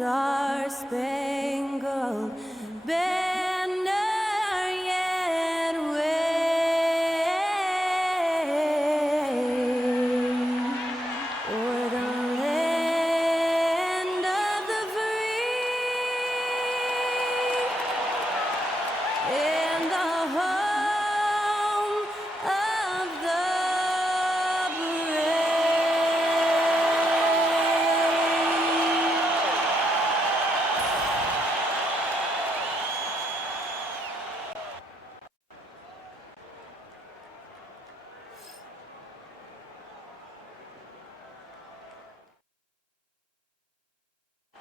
star-spangled banner yet wave o'er the land of the free and the home of the brave.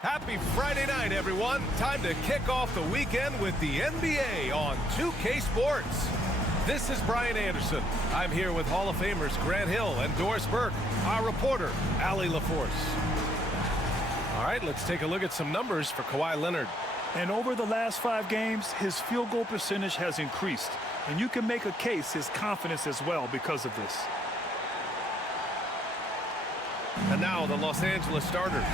Happy Friday night, everyone. Time to kick off the weekend with the NBA on 2K Sports. This is Brian Anderson. I'm here with Hall of Famers Grant Hill and Doris Burke, our reporter, Allie LaForce. All right, let's take a look at some numbers for Kawhi Leonard. And over the last 5 games, his field goal percentage has increased. And you can make a case his confidence as well because of this. And now the Los Angeles starters.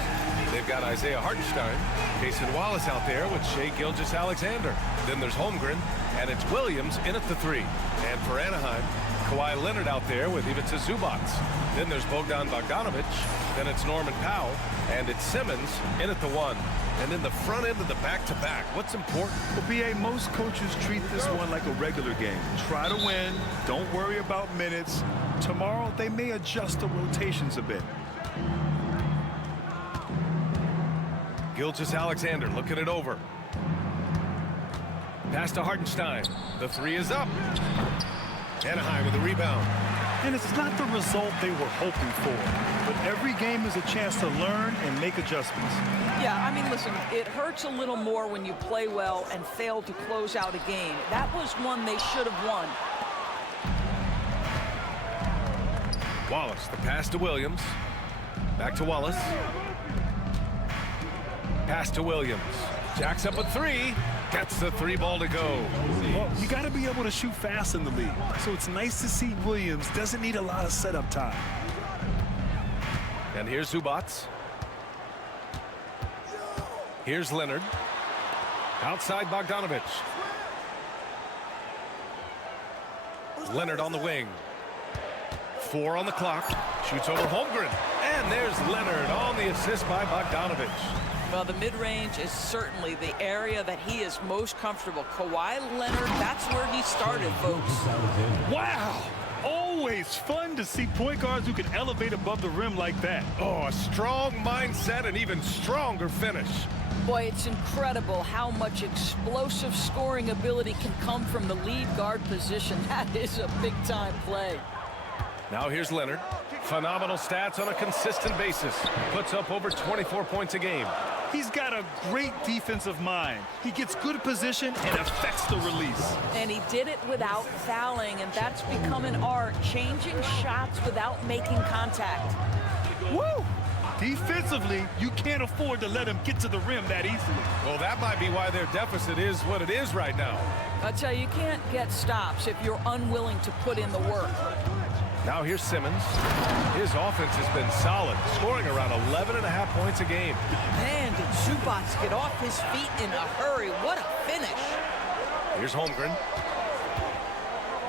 They've got Isaiah Hartenstein, Cason Wallace out there with Shai Gilgeous-Alexander. Then there's Holmgren, and it's Williams in at the 3. And for Anaheim, Kawhi Leonard out there with Ivica Zubac. Then there's Bogdan Bogdanovic. Then it's Norman Powell, and it's Simmons in at the 1. And in the front end of the back-to-back, what's important? Well, BA, most coaches treat this one like a regular game. Try to win. Don't worry about minutes. Tomorrow, they may adjust the rotations a bit. Gilgeous-Alexander looking it over. Pass to Hartenstein. The 3 is up. Anaheim with the rebound. And it's not the result they were hoping for. But every game is a chance to learn and make adjustments. Yeah, I mean, listen, it hurts a little more when you play well and fail to close out a game. That was one they should have won. Wallace, the pass to Williams. Back to Wallace. Pass to Williams. Jacks up a 3. Gets the 3 ball to go. Well, you got to be able to shoot fast in the league. So it's nice to see Williams doesn't need a lot of setup time. And here's Zubac. Here's Leonard. Outside Bogdanovic. Leonard on the wing. 4 on the clock. Shoots over Holmgren. And there's Leonard on the assist by Bogdanovic. Well, the mid-range is certainly the area that he is most comfortable. Kawhi Leonard, that's where he started, folks. Wow! Always fun to see point guards who can elevate above the rim like that. Oh, a strong mindset and even stronger finish. Boy, it's incredible how much explosive scoring ability can come from the lead guard position. That is a big-time play. Now here's Leonard. Phenomenal stats on a consistent basis. Puts up over 24 points a game. He's got a great defensive mind. He gets good position and affects the release. And he did it without fouling, and that's become an art, changing shots without making contact. Woo! Defensively, you can't afford to let him get to the rim that easily. Well, that might be why their deficit is what it is right now. I tell you, you can't get stops if you're unwilling to put in the work. Now here's Simmons. His offense has been solid, scoring around 11.5 points a game. Man, did Zubac get off his feet in a hurry. What a finish. Here's Holmgren.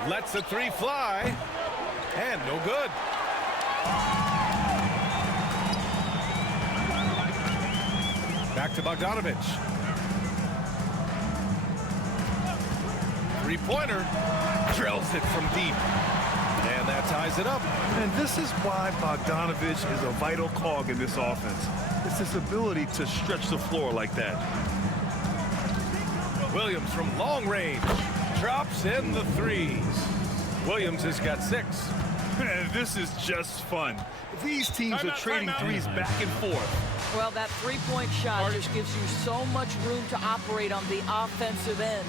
Lets the 3 fly. And no good. Back to Bogdanovic. 3-pointer. Drills it from deep. And that ties it up. And this is why Bogdanovic is a vital cog in this offense. It's his ability to stretch the floor like that. Williams from long range. Drops in the 3s. Williams has got 6. And this is just fun. These teams are trading threes back and forth. Well, that three-point shot just gives you so much room to operate on the offensive end.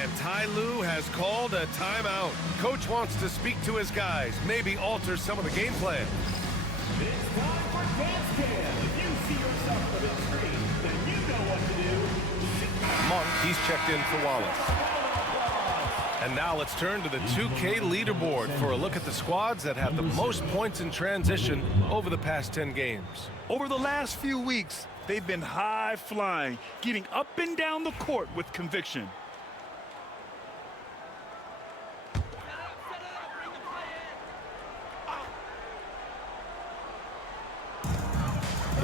And Ty Lue has called a timeout. Coach wants to speak to his guys, maybe alter some of the game plan. It's time for dance cam. If you see yourself on the screen, then you know what to do. Monk, he's checked in for Wallace. And now let's turn to the 2K leaderboard for a look at the squads that have the most points in transition over the past 10 games. Over the last few weeks, They've been high flying, getting up and down the court with conviction.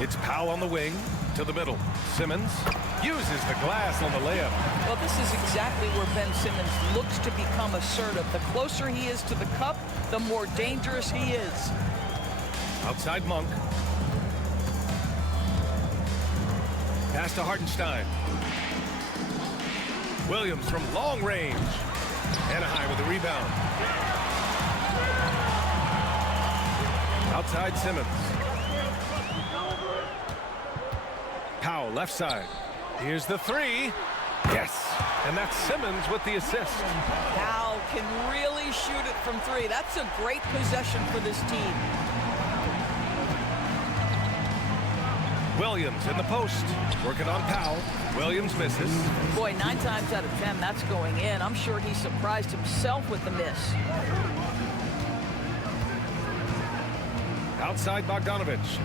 It's Powell on the wing to the middle. Simmons uses the glass on the layup. Well, this is exactly where Ben Simmons looks to become assertive. The closer he is to the cup, the more dangerous he is. Outside Monk. Pass to Hartenstein. Williams from long range. Anaheim with the rebound. Outside Simmons. Powell, left side. Here's the three. Yes. And that's Simmons with the assist. Powell can really shoot it from three. That's a great possession for this team. Williams in the post. Working on Powell. Williams misses. Boy, 9 times out of 10, that's going in. I'm sure he surprised himself with the miss. Outside Bogdanovich.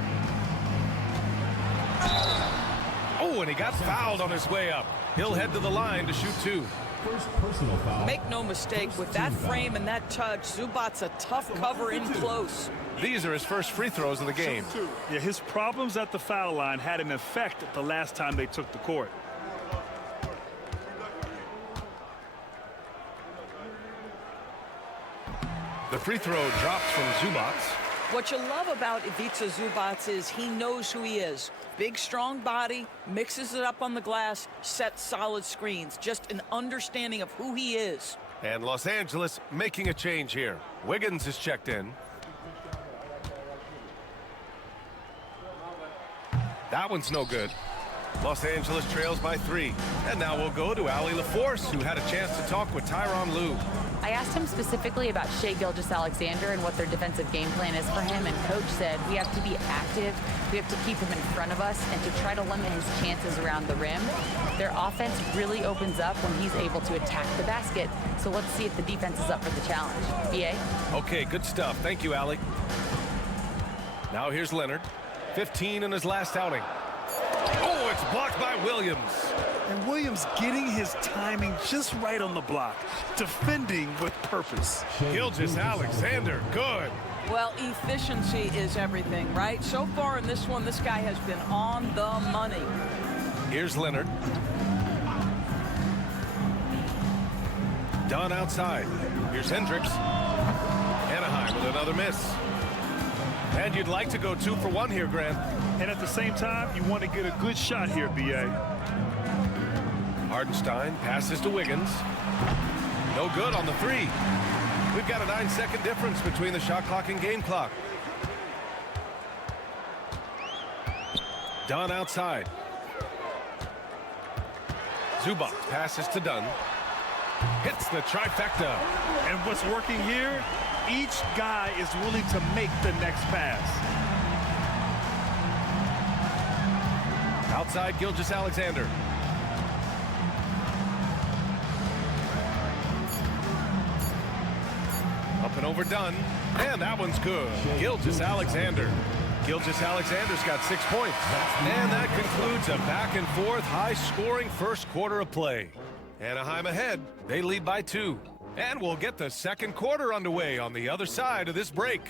Oh, and he got fouled on his way up. He'll head to the line to shoot 2. First personal foul. Make no mistake, with that frame and that touch, Zubac's a tough cover in close. These are his first free throws of the game. Yeah, his problems at the foul line had an effect the last time they took the court. The free throw drops from Zubac. What you love about Ivica Zubac is he knows who he is. Big, strong body, mixes it up on the glass, sets solid screens. Just an understanding of who he is. And Los Angeles making a change here. Wiggins is checked in. That one's no good. Los Angeles trails by 3. And now we'll go to Allie LaForce, who had a chance to talk with Tyronn Lue. I asked him specifically about Shai Gilgeous-Alexander and what their defensive game plan is for him, and Coach said we have to be active, we have to keep him in front of us, and to try to limit his chances around the rim. Their offense really opens up when he's able to attack the basket, so let's see if the defense is up for the challenge. BA? Okay, good stuff. Thank you, Allie. Now here's Leonard. 15 in his last outing. Oh, it's blocked by Williams. And Williams getting his timing just right on the block, defending with purpose. Gilgeous-Alexander, good. Well, efficiency is everything, right? So far in this one, this guy has been on the money. Here's Leonard. Dunn outside. Here's Hendricks. Anaheim with another miss. And you'd like to go 2 for 1 here, Grant. And at the same time, you want to get a good shot here, B.A. Hartenstein passes to Wiggins. No good on the 3. We've got a 9-second difference between the shot clock and game clock. Dunn outside. Zubac passes to Dunn. Hits the trifecta. And what's working here, each guy is willing to make the next pass. Outside Gilgeous-Alexander. Up and over Dunn. And that one's good. Gilgeous-Alexander. Gilgeous-Alexander's got 6 points. And that concludes a back-and-forth, high-scoring first quarter of play. Anaheim ahead. They lead by 2. And we'll get the second quarter underway on the other side of this break.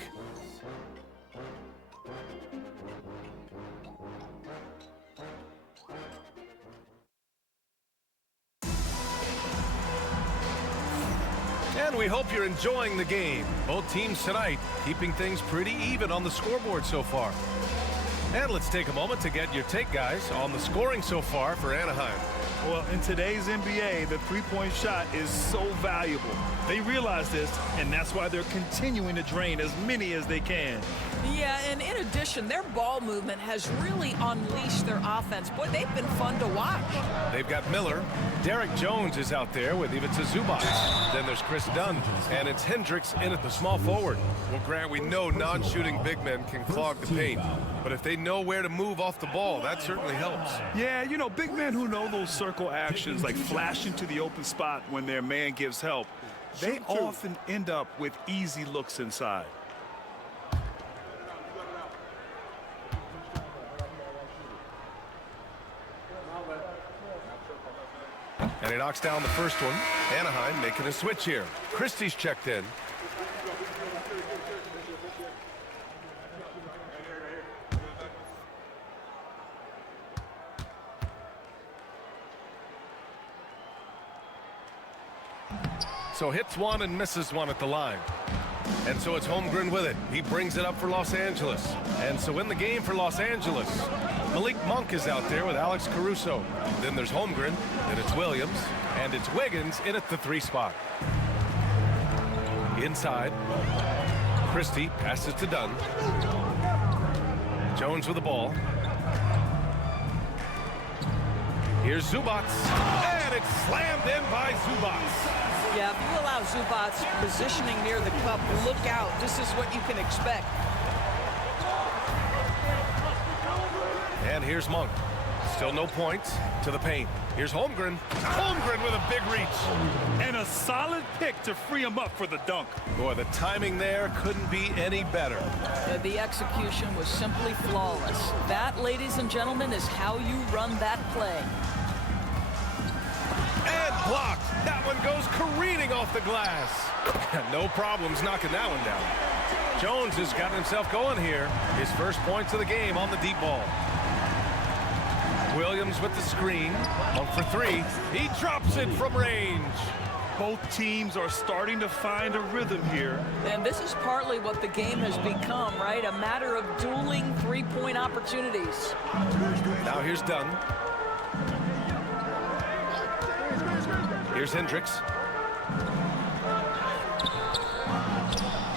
And we hope you're enjoying the game. Both teams tonight keeping things pretty even on the scoreboard so far. And let's take a moment to get your take, guys, on the scoring so far for Anaheim. Well, in today's NBA, the three-point shot is so valuable. They realize this, and that's why they're continuing to drain as many as they can. Yeah, and in addition, their ball movement has really unleashed their offense. Boy, they've been fun to watch. They've got Miller. Derek Jones is out there with Ivica Zubac. Then there's Chris Dunn, and it's Hendricks in at the small forward. Well, Grant, we know non-shooting big men can clog the paint, but if they know where to move off the ball, that certainly helps. Yeah, you know, big men who know those circle actions, like flashing to the open spot when their man gives help, they often end up with easy looks inside. And he knocks down the first one. Anaheim making a switch here. Christie's checked in. So hits one and misses one at the line. And so it's Holmgren with it. He brings it up for Los Angeles. And so in the game for Los Angeles, Malik Monk is out there with Alex Caruso. Then there's Holmgren, then it's Williams, and it's Wiggins in at the 3 spot. Inside, Christie passes to Dunn. Jones with the ball. Here's Zubats, and it's slammed in by Zubats. Yeah, if you allow Zubats positioning near the cup, look out. This is what you can expect. And here's Monk. Still no points to the paint. Here's Holmgren. Holmgren with a big reach. And a solid pick to free him up for the dunk. Boy, the timing there couldn't be any better. The execution was simply flawless. That, ladies and gentlemen, is how you run that play. And blocked. That one goes careening off the glass. No problems knocking that one down. Jones has got himself going here. His first points of the game on the deep ball. Williams with the screen. Monk for 3. He drops it from range. Both teams are starting to find a rhythm here. And this is partly what the game has become, right? A matter of dueling three-point opportunities. Now here's Dunn. Here's Hendricks.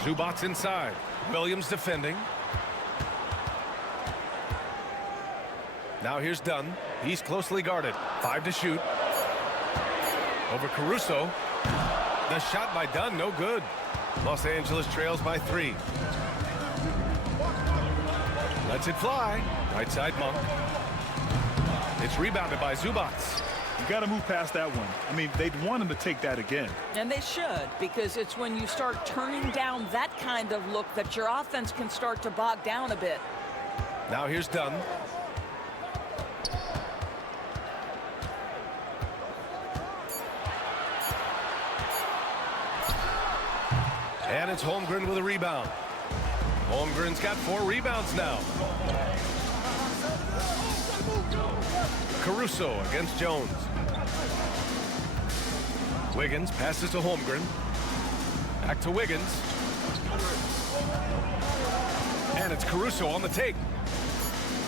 Zubats inside. Williams defending. Now here's Dunn. He's closely guarded. 5 to shoot. Over Caruso. The shot by Dunn, no good. Los Angeles trails by 3. Lets it fly. Right side Monk. It's rebounded by Zubats. You got to move past that one. I mean, they'd want him to take that again. And they should, because it's when you start turning down that kind of look that your offense can start to bog down a bit. Now here's Dunn. And it's Holmgren with a rebound. Holmgren's got 4 rebounds now. Caruso against Jones. Wiggins passes to Holmgren. Back to Wiggins. And it's Caruso on the take.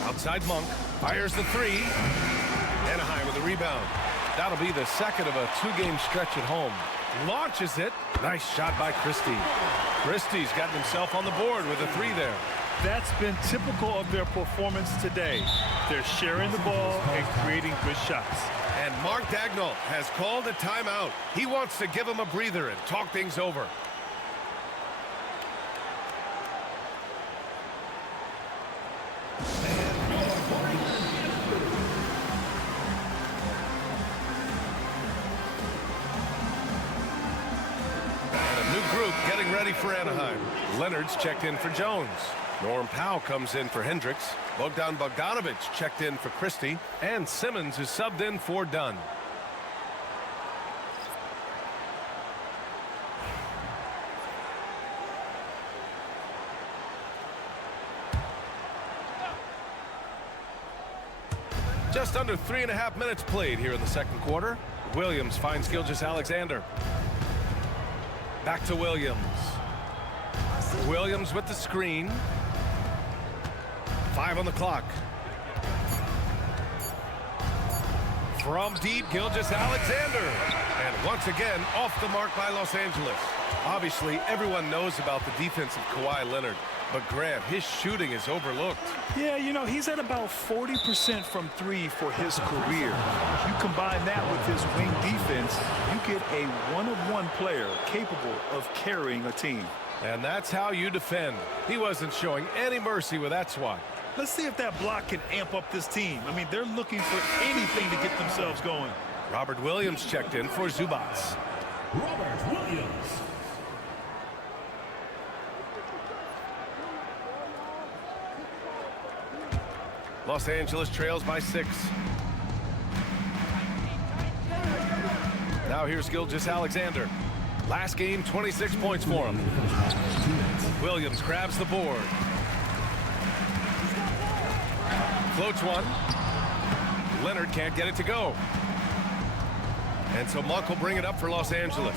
Outside Monk. Fires the 3. Anaheim with a rebound. That'll be the second of a 2-game stretch at home. Launches it. Nice shot by Christie. Christie's gotten himself on the board with a 3 there. That's been typical of their performance today. They're sharing the ball and creating good shots. And Mark Daigneault has called a timeout. He wants to give him a breather and talk things over. And a new group getting ready for Anaheim. Leonard's checked in for Jones. Norm Powell comes in for Hendricks. Bogdan Bogdanovic checked in for Christie. And Simmons is subbed in for Dunn. Just under 3.5 minutes played here in the second quarter. Williams finds Gilgeous-Alexander. Back to Williams. Williams with the screen. 5 on the clock. From deep, Gilgeous-Alexander. And once again, off the mark by Los Angeles. Obviously, everyone knows about the defense of Kawhi Leonard. But Grant, his shooting is overlooked. Yeah, you know, he's at about 40% from 3 for his career. You combine that with his wing defense, you get a one-of-one player capable of carrying a team. And that's how you defend. He wasn't showing any mercy with that swat. Let's see if that block can amp up this team. I mean, they're looking for anything to get themselves going. Robert Williams checked in for Zubats. Robert Williams. Los Angeles trails by 6. Now here's Gilgeous-Alexander. Last game, 26 points for him. Williams grabs the board. Floats one. Leonard can't get it to go. And so Monk will bring it up for Los Angeles.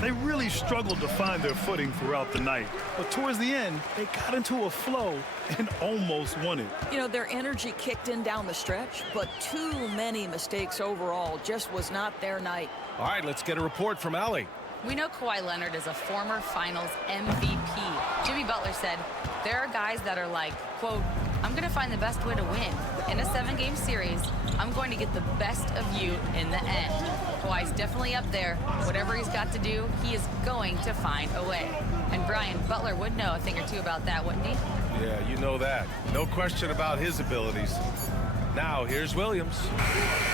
They really struggled to find their footing throughout the night. But towards the end, they got into a flow and almost won it. You know, their energy kicked in down the stretch, but too many mistakes overall. Just was not their night. All right, let's get a report from Allie. We know Kawhi Leonard is a former Finals MVP. Jimmy Butler said, there are guys that are like, quote, I'm going to find the best way to win. In a 7-game series, I'm going to get the best of you in the end. Kawhi's definitely up there. Whatever he's got to do, he is going to find a way. And Brian, Butler would know a thing or two about that, wouldn't he? Yeah, you know that. No question about his abilities. Now, here's Williams.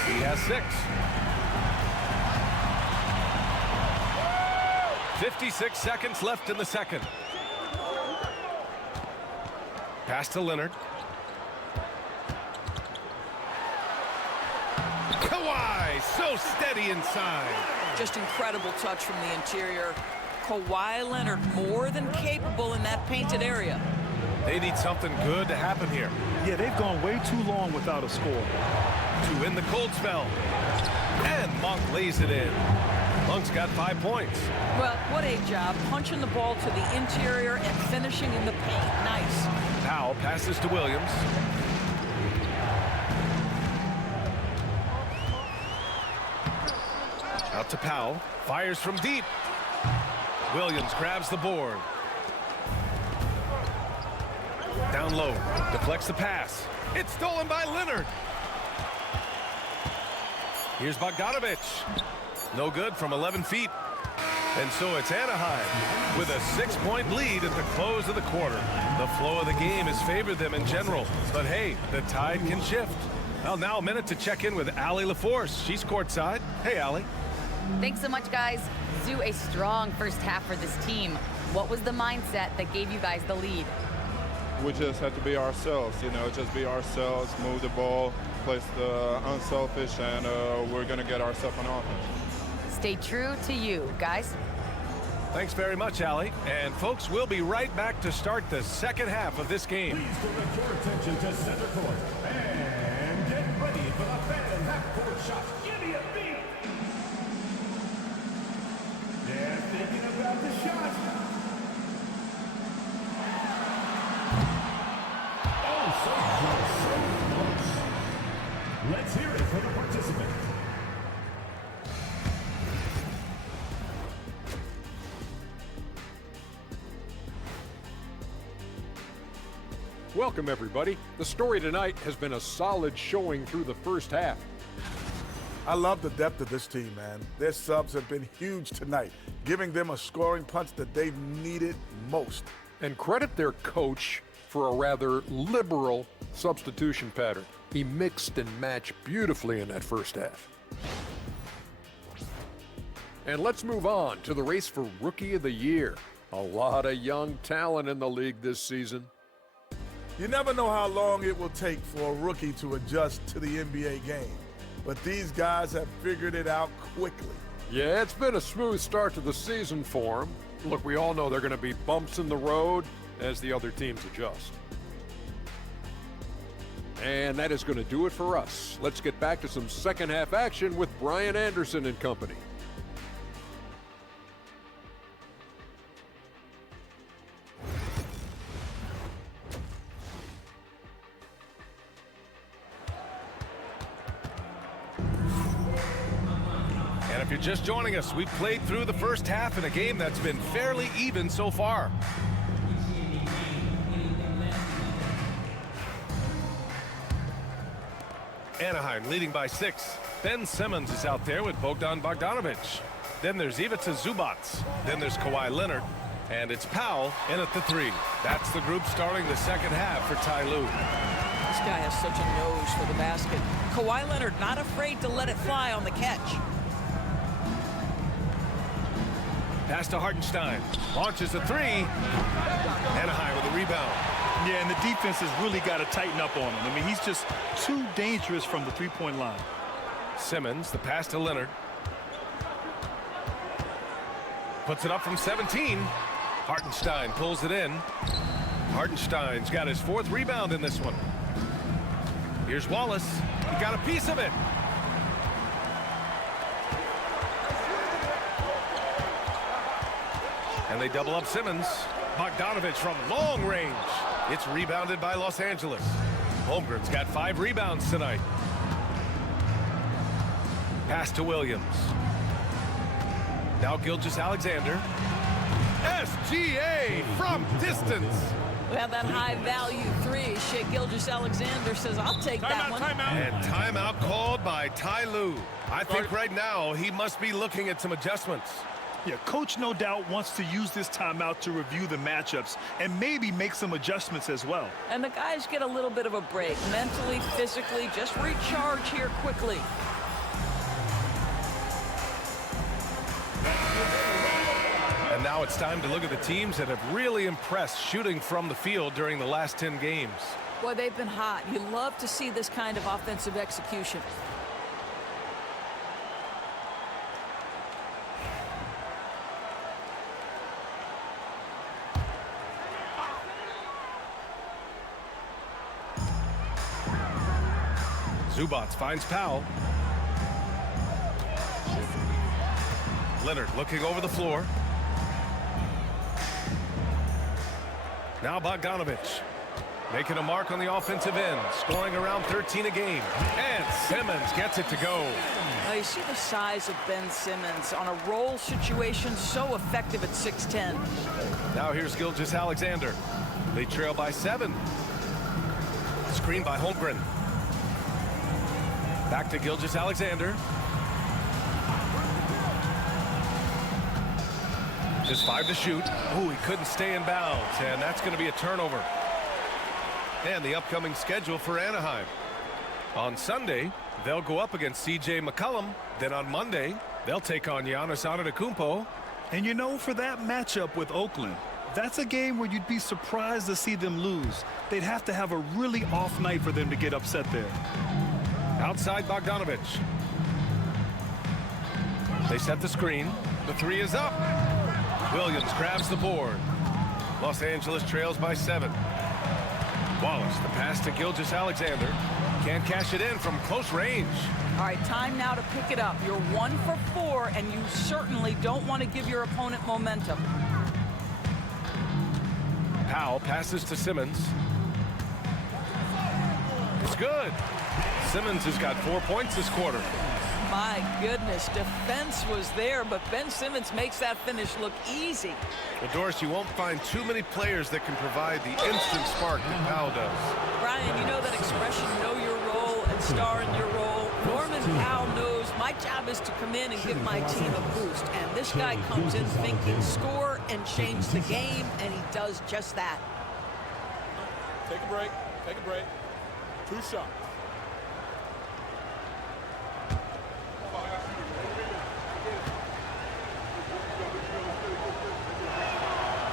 He has 6. 56 seconds left in the second. Pass to Leonard. Kawhi, so steady inside. Just incredible touch from the interior. Kawhi Leonard more than capable in that painted area. They need something good to happen here. Yeah, they've gone way too long without a score. To win the cold spell. And Monk lays it in. Monk's got 5 points. Well, what a job. Punching the ball to the interior and finishing in the paint. Nice. Powell passes to Williams. Out to Powell. Fires from deep. Williams grabs the board. Down low. Deflects the pass. It's stolen by Leonard. Here's Bogdanovich. No good from 11 feet. And so it's Anaheim with a 6-point lead at the close of the quarter. The flow of the game has favored them in general. But hey, the tide can shift. Well, now a minute to check in with Allie LaForce. She's courtside. Hey, Allie. Thanks so much, guys. Zoo, a strong first half for this team. What was the mindset that gave you guys the lead? We just had to be ourselves, you know, just be ourselves, move the ball, play the unselfish, and we're going to get ourselves on offense. Stay true to you, guys. Thanks very much, Allie. And folks, we'll be right back to start the second half of this game. Please direct your attention to center court and get ready for the fan half-court shots. Give me a beat. They're thinking about the shot. Oh, so close. Let's hear it for the participant. Welcome, everybody. The story tonight has been a solid showing through the first half. I love the depth of this team, man. Their subs have been huge tonight, giving them a scoring punch that they've needed most. And credit their coach for a rather liberal substitution pattern. He mixed and matched beautifully in that first half. And let's move on to the race for Rookie of the Year. A lot of young talent in the league this season. You never know how long it will take for a rookie to adjust to the NBA game, but these guys have figured it out quickly. Yeah, it's been a smooth start to the season for them. Look, we all know there are going to be bumps in the road as the other teams adjust. And that is going to do it for us. Let's get back to some second half action with Brian Anderson and company. And if you're just joining us, we've played through the first half in a game that's been fairly even so far. Anaheim leading by 6. Ben Simmons is out there with Bogdan Bogdanovich. Then there's Ivica Zubac. Then there's Kawhi Leonard. And it's Powell in at the 3. That's the group starting the second half for Ty Lue. This guy has such a nose for the basket. Kawhi Leonard not afraid to let it fly on the catch. Pass to Hartenstein. Launches a 3. Anaheim with a rebound. Yeah, and the defense has really got to tighten up on him. I mean, he's just too dangerous from the three-point line. Simmons, the pass to Leonard. Puts it up from 17. Hartenstein pulls it in. Hartenstein's got his 4th rebound in this one. Here's Wallace. He got a piece of it. And they double up Simmons. Bogdanovich from long range. It's rebounded by Los Angeles. Holmgren's got 5 rebounds tonight. Pass to Williams. Now Gilgeous-Alexander. SGA from distance. We have that high-value 3. Shea Gilgeous-Alexander says, I'll take that one. And timeout called by Ty Lue. I think right now he must be looking at some adjustments. Yeah, coach no doubt wants to use this timeout to review the matchups and maybe make some adjustments as well. And the guys get a little bit of a break. Mentally, physically, just recharge here quickly. And now it's time to look at the teams that have really impressed shooting from the field during the last 10 games. Boy, they've been hot. You love to see this kind of offensive execution. Zubac finds Powell. Leonard looking over the floor. Now Bogdanovich making a mark on the offensive end, scoring around 13 a game. And Simmons gets it to go. Now you see the size of Ben Simmons on a roll situation, so effective at 6'10". Now here's Gilgeous-Alexander. They trail by 7. Screen by Holmgren. Back to Gilgeous-Alexander. Just 5 to shoot. Ooh, he couldn't stay in bounds, and that's going to be a turnover. And the upcoming schedule for Anaheim. On Sunday, they'll go up against C.J. McCollum. Then on Monday, they'll take on Giannis Antetokounmpo. And you know, for that matchup with Oakland, that's a game where you'd be surprised to see them lose. They'd have to have a really off night for them to get upset there. Outside Bogdanovich. They set the screen. The 3 is up. Williams grabs the board. Los Angeles trails by 7. Wallace, the pass to Gilgeous-Alexander. Can't cash it in from close range. All right, time now to pick it up. You're 1 for 4, and you certainly don't want to give your opponent momentum. Powell passes to Simmons. It's good. Simmons has got 4 points this quarter. My goodness, defense was there, but Ben Simmons makes that finish look easy. Well, Doris, you won't find too many players that can provide the instant spark that Powell does. Brian, you know that expression, know your role and star in your role. Norman Powell knows my job is to come in and give my team a boost. And this guy comes in thinking score and change the game, and he does just that. Take a break. Take a break. 2 shots.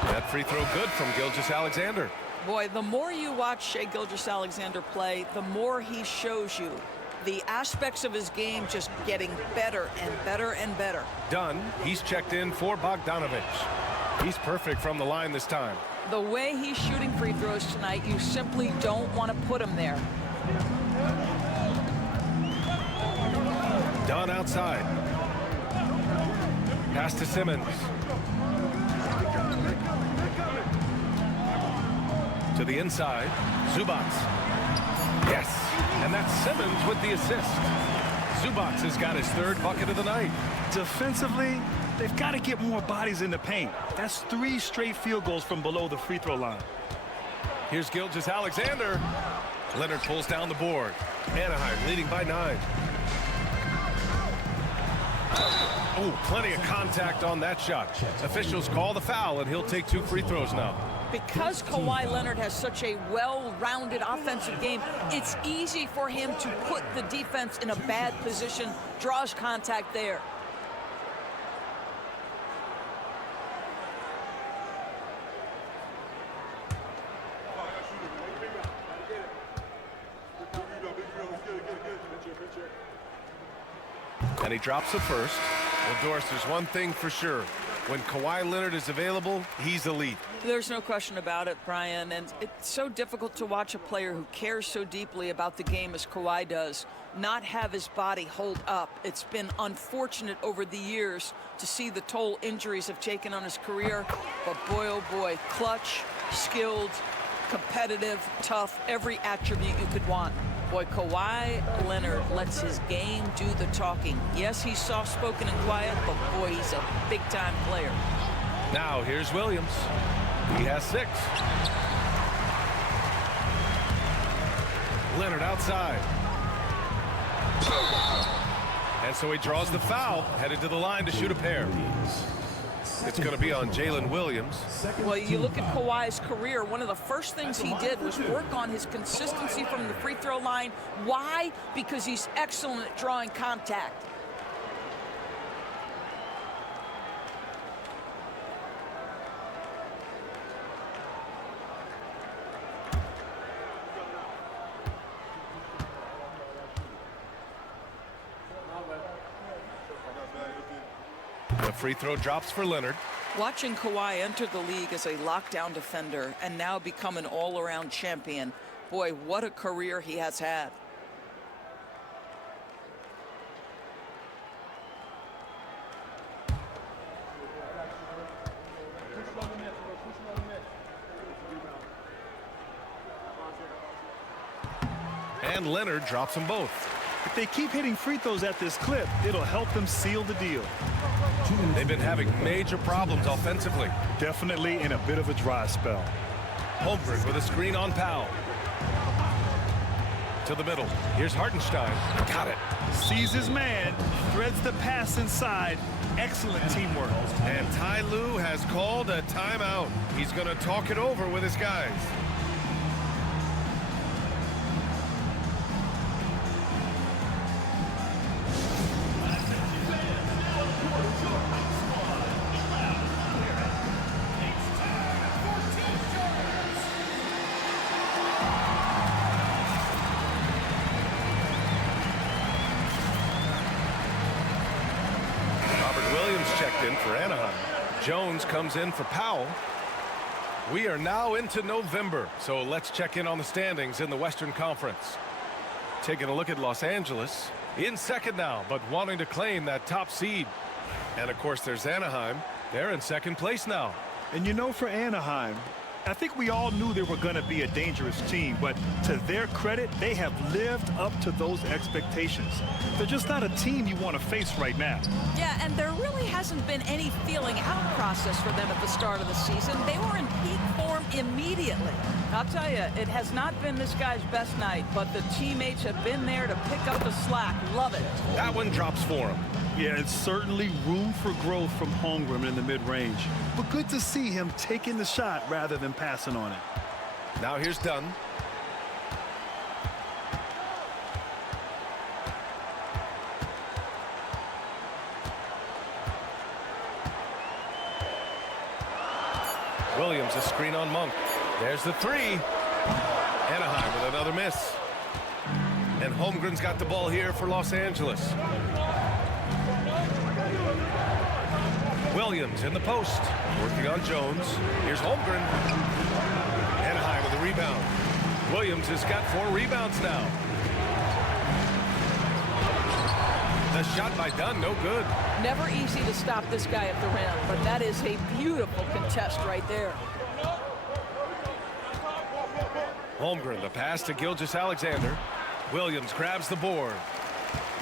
That free throw good from Gilgeous-Alexander. Boy, the more you watch Shea Gilgeous-Alexander play, the more he shows you the aspects of his game just getting better and better and better. Dunn, he's checked in for Bogdanovich. He's perfect from the line this time. The way he's shooting free throws tonight, you simply don't want to put him there. Dunn outside. Pass to Simmons. To the inside. Zubac. Yes. And that's Simmons with the assist. Zubac has got his 3rd bucket of the night. Defensively, they've got to get more bodies in the paint. That's 3 straight field goals from below the free throw line. Here's Gilgeous-Alexander. Leonard pulls down the board. Anaheim leading by 9. Oh, plenty of contact on that shot. Officials call the foul, and he'll take 2 free throws now. Because Kawhi Leonard has such a well-rounded offensive game, it's easy for him to put the defense in a bad position, draws contact there. And he drops it first. Well, Doris, there's one thing for sure. When Kawhi Leonard is available, he's elite. There's no question about it, Brian, and it's so difficult to watch a player who cares so deeply about the game as Kawhi does not have his body hold up. It's been unfortunate over the years to see the toll injuries have taken on his career, but boy, oh boy, clutch, skilled, competitive, tough, every attribute you could want. Boy, Kawhi Leonard lets his game do the talking. Yes, he's soft-spoken and quiet, but boy, he's a big-time player. Now, here's Williams. He has 6. Leonard outside. And so he draws the foul, headed to the line to shoot a pair. It's going to be on Jalen Williams. Well, you look at Kawhi's career, one of the first things he did was work on his consistency from the free throw line. Why? Because he's excellent at drawing contact. The free throw drops for Leonard. Watching Kawhi enter the league as a lockdown defender and now become an all-around champion, boy, what a career he has had. And Leonard drops them both. If they keep hitting free throws at this clip, it'll help them seal the deal. They've been having major problems offensively. Definitely in a bit of a dry spell. Holmgren with a screen on Powell. To the middle. Here's Hartenstein. Got it. Sees his man, threads the pass inside. Excellent teamwork. And Ty Lue has called a timeout. He's going to talk it over with his guys. For Anaheim. Jones comes in for Powell. We are now into November, so let's check in on the standings in the Western Conference. Taking a look at Los Angeles in second now, but wanting to claim that top seed. And of course there's Anaheim. They're in second place now. And you know, for Anaheim, I think we all knew they were going to be a dangerous team, but to their credit, they have lived up to those expectations. They're just not a team you want to face right now. Yeah, and there really hasn't been any feeling out process for them at the start of the season. They were in peak form immediately. I'll tell you, it has not been this guy's best night, but the teammates have been there to pick up the slack. Love it. That one drops for him. Yeah, it's certainly room for growth from Holmgren in the mid-range. But good to see him taking the shot rather than passing on it. Now here's Dunn. Williams, a screen on Monk. There's the three. Anaheim with another miss. And Holmgren's got the ball here for Los Angeles. Williams in the post, working on Jones. Here's Holmgren. Anaheim with a rebound. Williams has got 4 rebounds now. The shot by Dunn, no good. Never easy to stop this guy at the rim, but that is a beautiful contest right there. Holmgren, the pass to Gilgeous-Alexander. Williams grabs the board.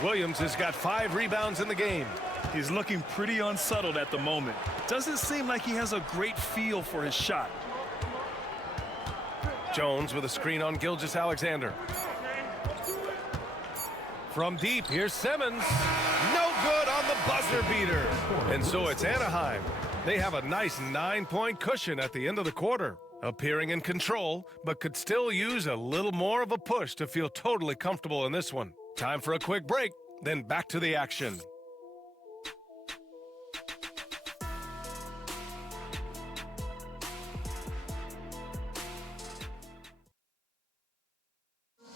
Williams has got 5 rebounds in the game. He's looking pretty unsettled at the moment. Doesn't seem like he has a great feel for his shot. Jones with a screen on Gilgeous-Alexander. From deep, here's Simmons. No good on the buzzer beater. And so it's Anaheim. They have a nice 9-point cushion at the end of the quarter. Appearing in control, but could still use a little more of a push to feel totally comfortable in this one. Time for a quick break, then back to the action.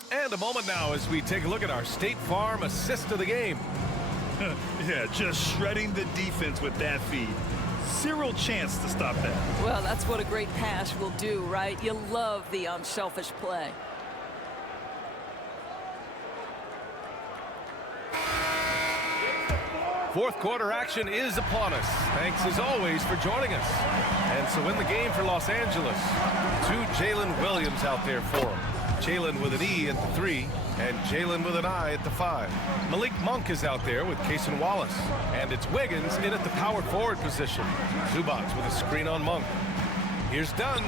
And a moment now as we take a look at our State Farm assist of the game. Yeah, just shredding the defense with that feed. Zero chance to stop that. Well, that's what a great pass will do, right? You love the unselfish play. Fourth quarter action is upon us. Thanks as always for joining us. And so in the game for Los Angeles, 2 Jalen Williams out there for him. Jalen with an E at the 3 and Jalen with an I at the 5. Malik Monk is out there with Cason Wallace. And it's Wiggins in at the power forward position. Zubac with a screen on Monk. Here's Dunn.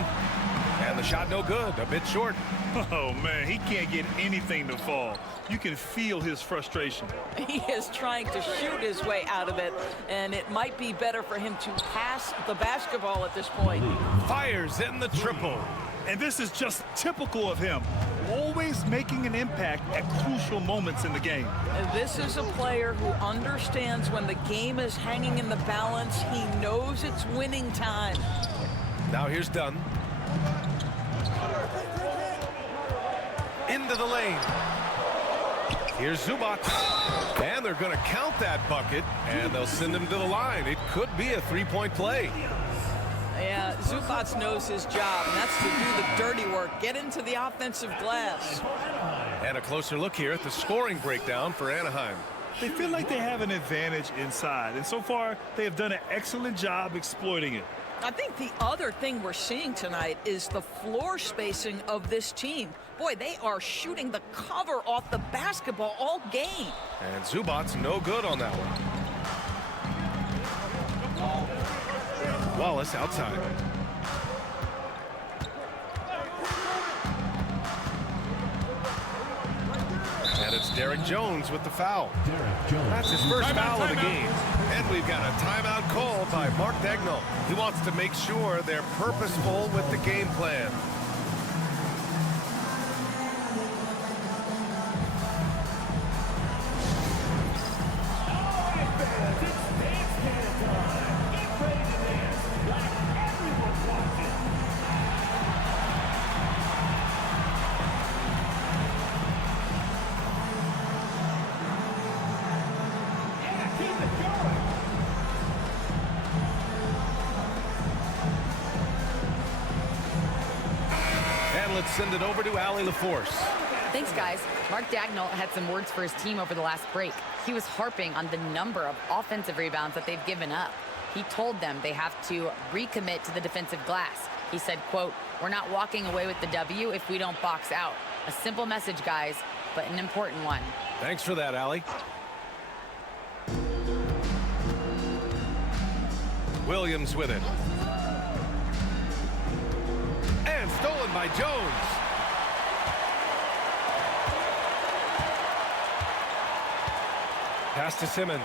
And the shot no good, a bit short. Oh, man, he can't get anything to fall. You can feel his frustration. He is trying to shoot his way out of it, and it might be better for him to pass the basketball at this point. Fires in the triple. And this is just typical of him, always making an impact at crucial moments in the game. And this is a player who understands when the game is hanging in the balance. He knows it's winning time. Now here's Dunn. Into the lane. Here's Zubac. And they're going to count that bucket, and they'll send him to the line. It could be a three-point play. Yeah, Zubac knows his job, and that's to do the dirty work. Get into the offensive glass. And a closer look here at the scoring breakdown for Anaheim. They feel like they have an advantage inside, and so far they have done an excellent job exploiting it. I think the other thing we're seeing tonight is the floor spacing of this team. Boy, they are shooting the cover off the basketball all game. And Zubac's no good on that one. Wallace outside. And it's Derek Jones with the foul. That's his first foul of the game. And we've got a timeout called by Mark Daigneault. He wants to make sure they're purposeful with the game plan. Let's send it over to Allie LaForce. Thanks, guys. Mark Daigneault had some words for his team over the last break. He was harping on the number of offensive rebounds that they've given up. He told them they have to recommit to the defensive glass. He said, quote, "We're not walking away with the W if we don't box out." A simple message, guys, but an important one. Thanks for that, Allie. Williams with it. And stolen by Jones. Pass to Simmons.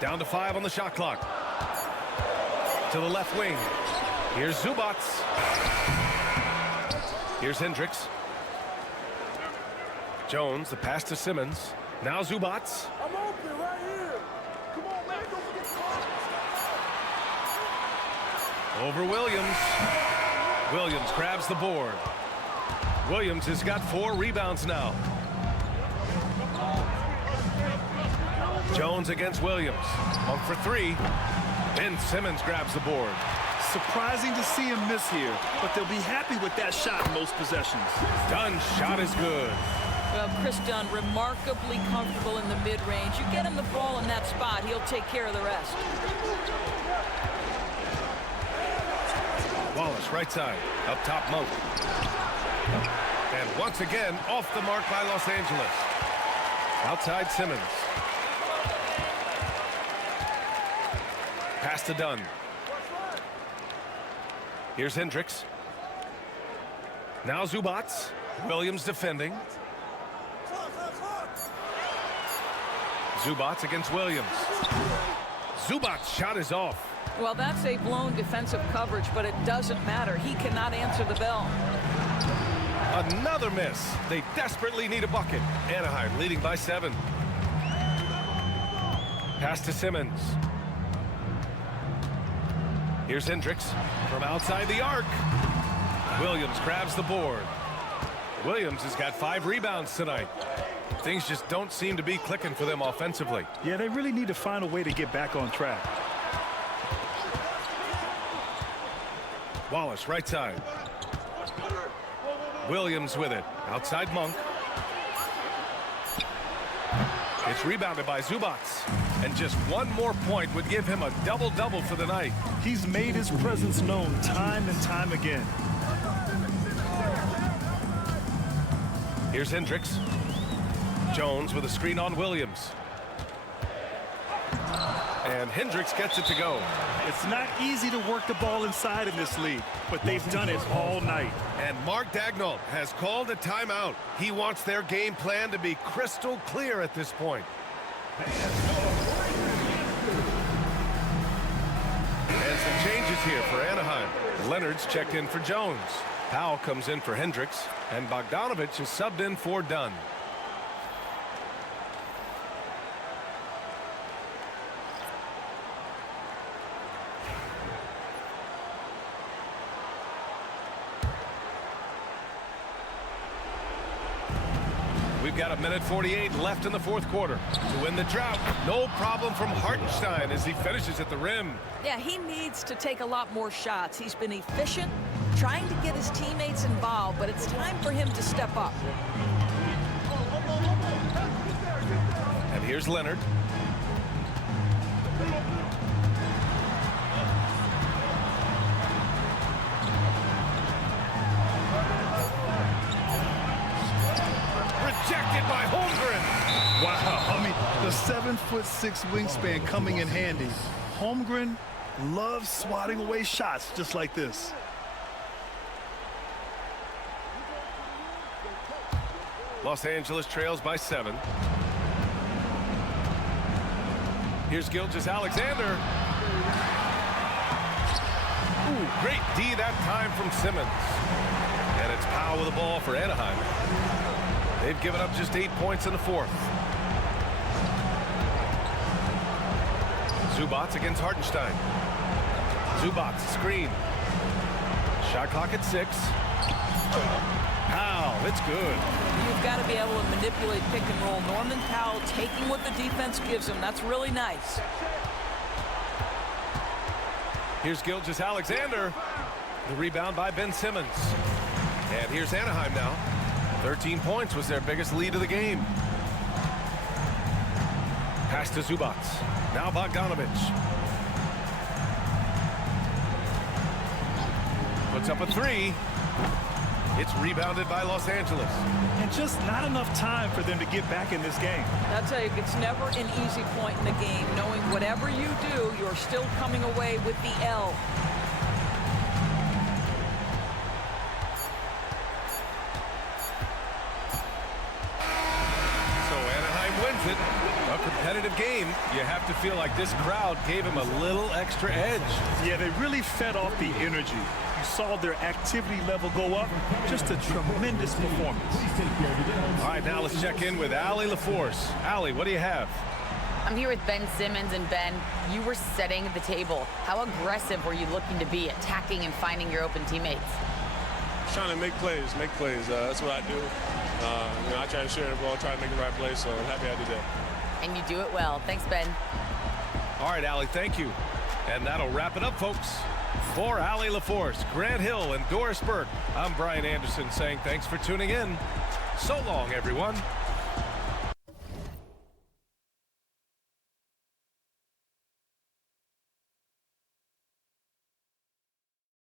Down to 5 on the shot clock. To the left wing. Here's Zubac. Here's Hendricks. Jones, the pass to Simmons. Now Zubac. I'm open right here. Come on, man. Don't forget to Over Williams. Williams grabs the board. Williams has got 4 rebounds now. Jones against Williams. Monk for 3. Ben Simmons grabs the board. Surprising to see him miss here, but they'll be happy with that shot in most possessions. Dunn's shot is good. Well, Chris Dunn, remarkably comfortable in the mid-range. You get him the ball in that spot, he'll take care of the rest. Wallace, right side. Up top, Monk. And once again, off the mark by Los Angeles. Outside Simmons. Pass to Dunn. Here's Hendricks. Now Zubac. Williams defending. Zubac against Williams. Zubac's shot is off. Well, that's a blown defensive coverage, but it doesn't matter. He cannot answer the bell. Another miss. They desperately need a bucket. Anaheim leading by 7. Pass to Simmons. Here's Hendricks from outside the arc. Williams grabs the board. Williams has got 5 rebounds tonight. Things just don't seem to be clicking for them offensively. Yeah, they really need to find a way to get back on track. Wallace, right side. Williams with it. Outside Monk. It's rebounded by Zubac. And just one more point would give him a double-double for the night. He's made his presence known time and time again. Here's Hendricks. Jones with a screen on Williams. And Hendricks gets it to go. It's not easy to work the ball inside in this league, but they've done it all night. And Mark Daigneault has called a timeout. He wants their game plan to be crystal clear at this point. And some changes here for Anaheim. Leonard's checked in for Jones. Powell comes in for Hendricks. And Bogdanovich is subbed in for Dunn. We've got 1:48 left in the fourth quarter. To win the drought, no problem from Hartenstein as he finishes at the rim. Yeah, he needs to take a lot more shots. He's been efficient, trying to get his teammates involved, but it's time for him to step up. And here's Leonard. Rejected by Holmgren. Wow, I mean, the 7'6" wingspan coming in handy. Holmgren loves swatting away shots just like this. Los Angeles trails by 7. Here's Gilgeous-Alexander. Ooh, great D that time from Simmons. And it's Powell with the ball for Anaheim. They've given up just 8 points in the fourth. Zubac against Hartenstein. Zubac screen. Shot clock at 6. Powell, it's good. You've got to be able to manipulate pick and roll. Norman Powell taking what the defense gives him. That's really nice. Here's Gilgeous-Alexander. The rebound by Ben Simmons. And here's Anaheim now. 13 points was their biggest lead of the game. Pass to Zubac. Now Bogdanovich. Puts up a 3. It's rebounded by Los Angeles. And just not enough time for them to get back in this game. I'll tell you, it's never an easy point in the game, knowing whatever you do, you're still coming away with the L. Wins it. A competitive game. You have to feel like this crowd gave him a little extra edge. Yeah, they really fed off the energy. You saw their activity level go up. Just a tremendous performance. All right, now let's check in with Allie LaForce. Allie, what do you have? I'm here with Ben Simmons, and Ben, you were setting the table. How aggressive were you looking to be, attacking and finding your open teammates? Trying to make plays. That's what I do. I try to share the ball, try to make the right play, so I'm happy I did that. And you do it well. Thanks, Ben. All right, Allie, thank you. And that'll wrap it up, folks. For Allie LaForce, Grant Hill, and Doris Burke, I'm Brian Anderson saying thanks for tuning in. So long, everyone.